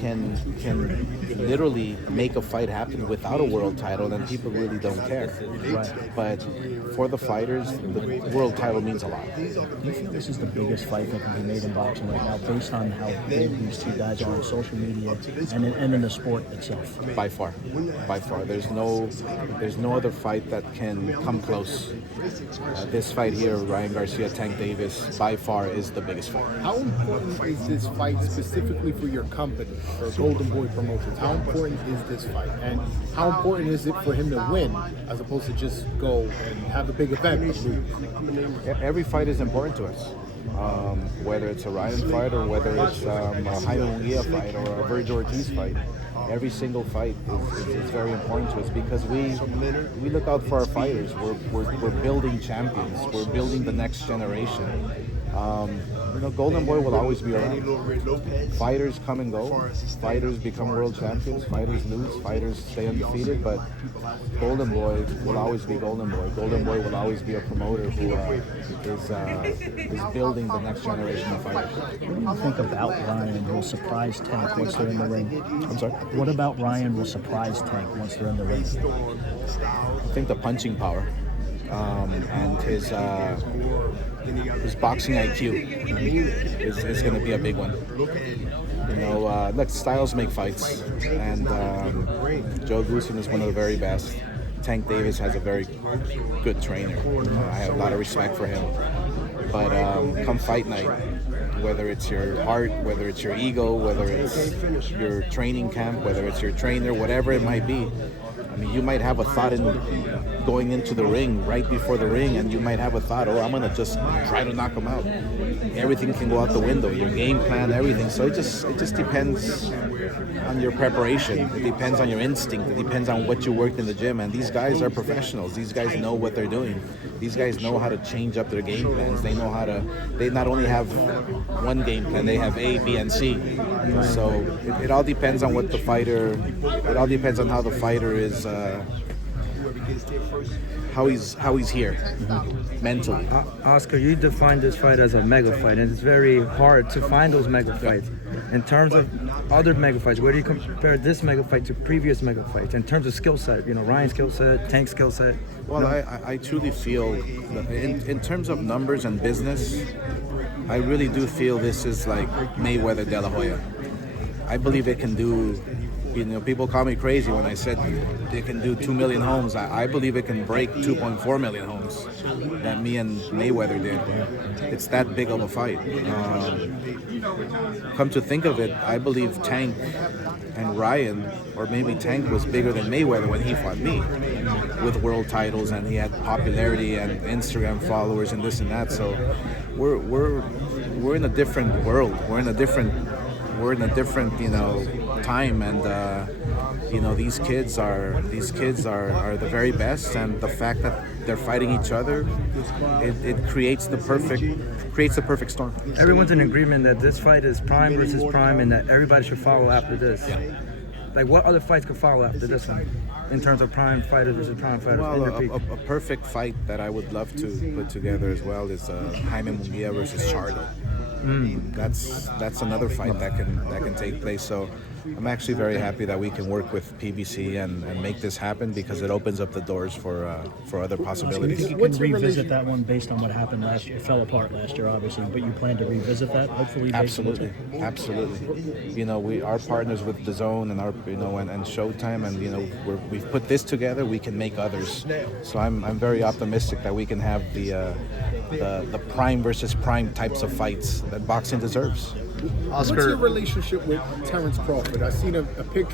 can literally make a fight happen without a world title, then people really don't care. Right. But for the fighters, the world title means a lot. Do you think this is the biggest fight that can be made in boxing right now, based on how big these two guys are on social media and in the sport itself? By far. There's no other fight that can come close. This fight here, Ryan Garcia, Tank Davis, by far is the biggest fight. How important is this fight specifically for your company, for Golden Boy Promotions? How important is this fight? And how important is it for him to win as opposed to just go and have a big event but lose? Every fight is important to us. Whether it's a Ryan fight or whether it's a Jaime Munguia fight or a Virgil Ortiz fight, every single fight is very important to us because we look out for our fighters. We're building champions. We're building the next generation. Golden Boy will always be around. Fighters come and go. Fighters become world champions. Fighters lose. Fighters stay undefeated. But Golden Boy will always be Golden Boy. Golden Boy will always be a promoter who is building the next generation of fighters. What do you think about Ryan will surprise Tank once they're in the ring? I'm sorry? What about Ryan will surprise Tank once they're in the ring? I think the punching power and his boxing IQ is going to be a big one. Look, styles make fights, and Joe Goosen is one of the very best. Tank Davis has a very good trainer. I have a lot of respect for him. But come fight night, whether it's your heart, whether it's your ego, whether it's your training camp, whether it's your trainer, whatever it might be, I mean, you might have a thought in going into the ring, right before the ring, and you might have a thought, I'm going to just try to knock him out. Everything can go out the window, your game plan, everything. So it just depends on your preparation. It depends on your instinct. It depends on what you worked in the gym. And these guys are professionals. These guys know what they're doing. These guys know how to change up their game plans. They know they not only have one game plan, they have A, B, and C. So it all depends on what the fighter, it all depends on how the fighter is, how he's here mentally. Oscar, you defined this fight as a mega fight, and it's very hard to find those mega fights. In terms of other mega fights, where do you compare this mega fight to previous mega fights? In terms of skill set, Ryan's skill set, Tank's skill set. Well, I truly feel that in terms of numbers and business, I really do feel this is like Mayweather De La Hoya. I believe it can do. People call me crazy when I said it can do 2 million homes. I believe it can break 2.4 million homes that me and Mayweather did. It's that big of a fight. Come to think of it, I believe Tank and Ryan, or maybe Tank was bigger than Mayweather when he fought me, with world titles, and he had popularity and Instagram followers and this and that. So we're in a different world. We're in a different time, and these kids are the very best, and the fact that they're fighting each other, it creates the perfect storm. Everyone's in agreement that this fight is prime versus prime, and that everybody should follow after this. Yeah. Like, what other fights could follow after this one, in terms of prime fighters versus prime fighters? Well, a perfect fight that I would love to put together as well is Jaime Munguia versus Charlo. That's another fight that can take place. So I'm actually very happy that we can work with PBC and make this happen, because it opens up the doors for other possibilities. You can revisit that one based on what happened last year. It fell apart last year, obviously, but you plan to revisit that, hopefully. Absolutely. We are partners with DAZN and and Showtime, and we've put this together. We can make others. So I'm very optimistic that we can have the prime versus prime types of fights that boxing deserves. Oscar, what's your relationship with Terrence Crawford? I seen a picture